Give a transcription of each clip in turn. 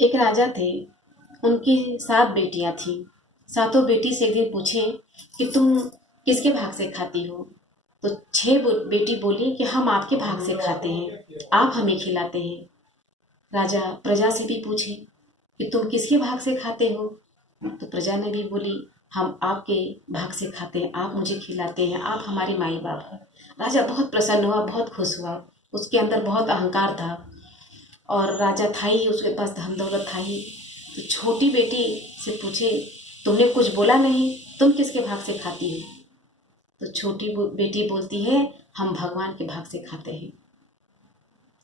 एक राजा थे, उनकी 7 बेटियां थीं। सातों बेटी से एक दिन पूछे कि तुम किसके भाग से खाती हो? तो 6 बेटी बोली कि हम आपके भाग से खाते हैं, आप हमें खिलाते हैं। राजा प्रजा से भी पूछे कि तुम किसके भाग से खाते हो? तो प्रजा ने भी बोली, हम आपके भाग से खाते हैं, आप मुझे खिलाते हैं, आप हमारे माई बाप हैं। राजा बहुत प्रसन्न हुआ, बहुत खुश हुआ। उसके अंदर बहुत अहंकार था और राजा था ही, उसके पास धन दौलत था ही। तो छोटी बेटी से पूछे, तुमने कुछ बोला नहीं, तुम किसके भाग से खाती हो? तो छोटी बेटी बोलती है, हम भगवान के भाग से खाते हैं।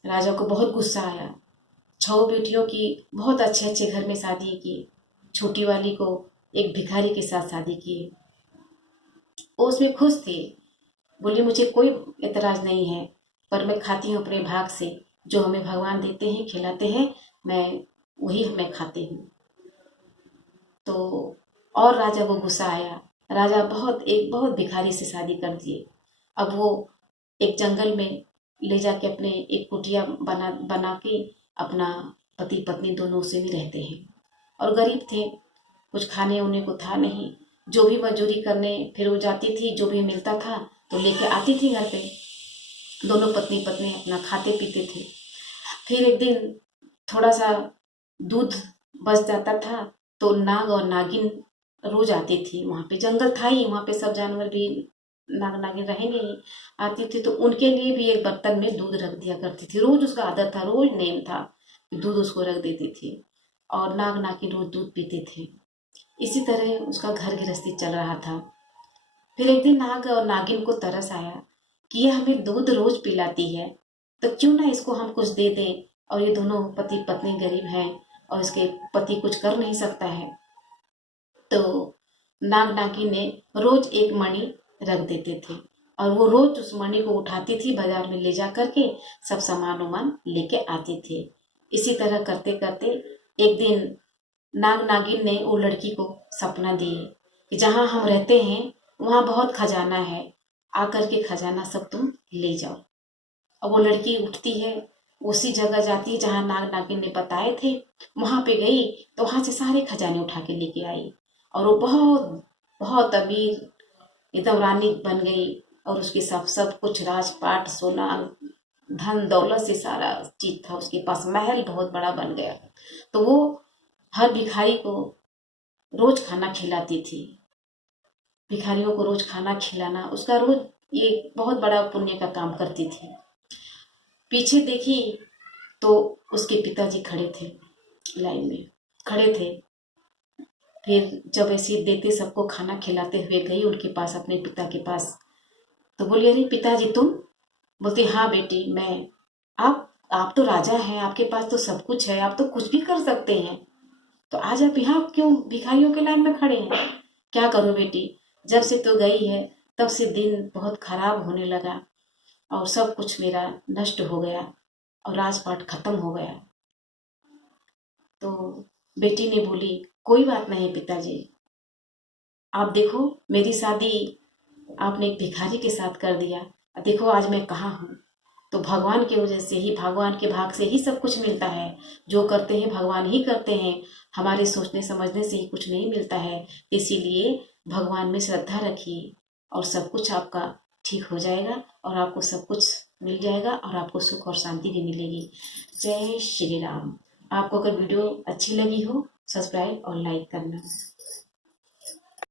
राजा को बहुत गुस्सा आया। 6 बेटियों की बहुत अच्छे अच्छे घर में शादी की, छोटी वाली को एक भिखारी के साथ शादी की। वो उसमें खुश थी, बोली मुझे कोई एतराज नहीं है, पर मैं खाती हूँ अपने भाग से, जो हमें भगवान देते हैं खिलाते हैं, मैं खाती हूँ। तो और राजा को गुस्सा आया। राजा बहुत भिखारी से शादी कर दिए। अब वो एक जंगल में ले जाके अपने एक कुटिया बना बना के अपना पति पत्नी दोनों उसी में रहते हैं। और गरीब थे, कुछ खाने उने को था नहीं। जो भी मजदूरी करने फिर वो जाती थी, जो भी मिलता था तो लेके आती थी घर पे। दोनों पत्नी पत्नी अपना खाते पीते थे। फिर एक दिन थोड़ा सा दूध बच जाता था तो नाग और नागिन रोज आती थी। वहां पे जंगल था ही, वहां पे सब जानवर भी नाग नागिन रहेंगे ही। आती थी तो उनके लिए भी एक बर्तन में दूध रख दिया करती थी। रोज उसका आदत था, रोज नेम था, दूध उसको रख देती थी और नाग नागिन रोज दूध पीते थे। इसी तरह उसका घर गृहस्थी चल रहा था। फिर एक दिन नाग और नागिन को तरस आया कि ये हमें दूध रोज पिलाती है, तो क्यों ना इसको हम कुछ दे दें। और ये दोनों पति पत्नी गरीब हैं और इसके पति कुछ कर नहीं सकता है। तो नाग नागिन ने रोज एक मणि रख देते थे और वो रोज उस मणि को उठाती थी, बाजार में ले जा करके सब सामान उमान लेके आती थी। इसी तरह करते करते एक दिन नाग नागिन ने वो लड़की को सपना दिए कि जहाँ हम रहते हैं वहाँ बहुत खजाना है, आकर के खजाना सब तुम ले जाओ। अब वो लड़की उठती है, उसी जगह जाती है जहाँ नाग नागिन ने बताए थे। वहां पे गई तो वहां से सारे खजाने उठा के लेके आई और वो बहुत बहुत अमीर, एकदम रानी बन गई। और उसके सब सब कुछ राजपाट सोना धन दौलत से सारा चीज था उसके पास, महल बहुत बड़ा बन गया। तो वो हर भिखारी को रोज खाना खिलाती थी। भिखारियों को रोज खाना खिलाना उसका रोज ये बहुत बड़ा पुण्य का काम करती थी। पीछे देखी तो उसके पिताजी खड़े थे, लाइन में खड़े थे। फिर जब ऐसे देते सबको खाना खिलाते हुए गई उनके पास, अपने पिता के पास, तो बोली, अरे पिताजी तुम? बोलते, हाँ बेटी मैं। आप तो राजा हैं, आपके पास तो सब कुछ है, आप तो कुछ भी कर सकते हैं, तो आज आप यहाँ क्यों भिखारियों के लाइन में खड़े हैं? क्या करो बेटी, जब से तो गई है तब से दिन बहुत खराब होने लगा और सब कुछ मेरा नष्ट हो गया और राजपाट खत्म हो गया। तो बेटी ने बोली, कोई बात नहीं पिताजी, आप देखो मेरी शादी आपने एक भिखारी के साथ कर दिया, देखो आज मैं कहाँ हूँ। तो भगवान की वजह से ही, भगवान के भाग से ही सब कुछ मिलता है। जो करते हैं भगवान ही करते हैं, हमारे सोचने समझने से ही कुछ नहीं मिलता है। इसीलिए भगवान में श्रद्धा रखिए और सब कुछ आपका ठीक हो जाएगा और आपको सब कुछ मिल जाएगा और आपको सुख और शांति भी मिलेगी। जय श्री राम। आपको अगर वीडियो अच्छी लगी हो, सब्सक्राइब और लाइक करना।